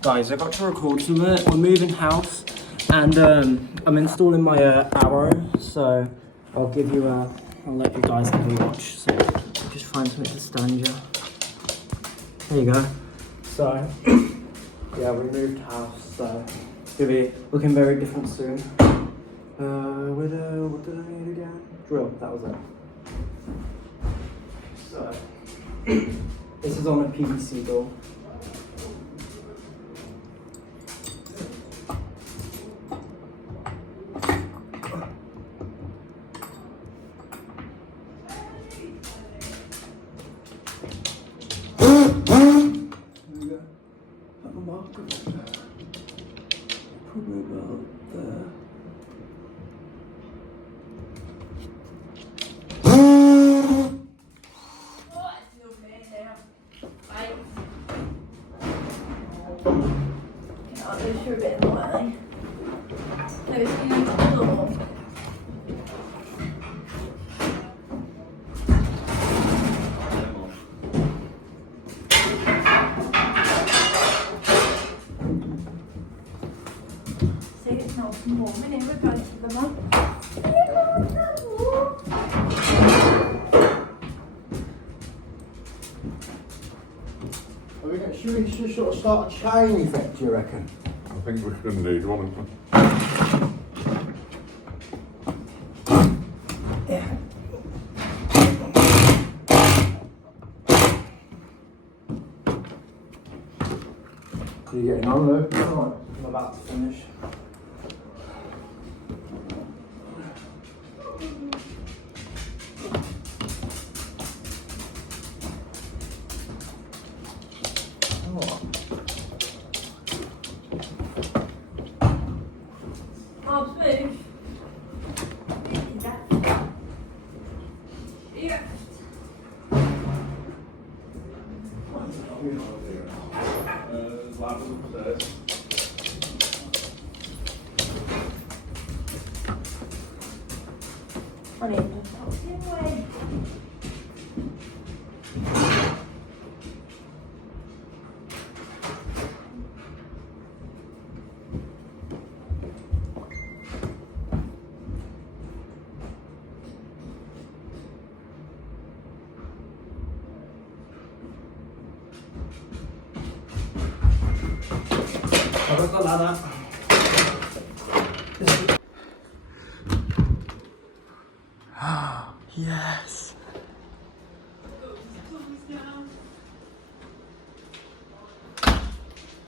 Guys, I got to record some of it. We're moving house, and I'm installing my Arrow, so I'll let you guys have a watch. So just find something to stand you. There you go. So yeah, we moved house, so it's gonna be looking very different soon. What did I need again? Drill. That was it. So this is on a PVC door. Probably about there. Should we sort of start a chain effect, do you reckon? I think we can need one. Yeah. Are you getting on though? Alright, I'm about to finish. I've got that.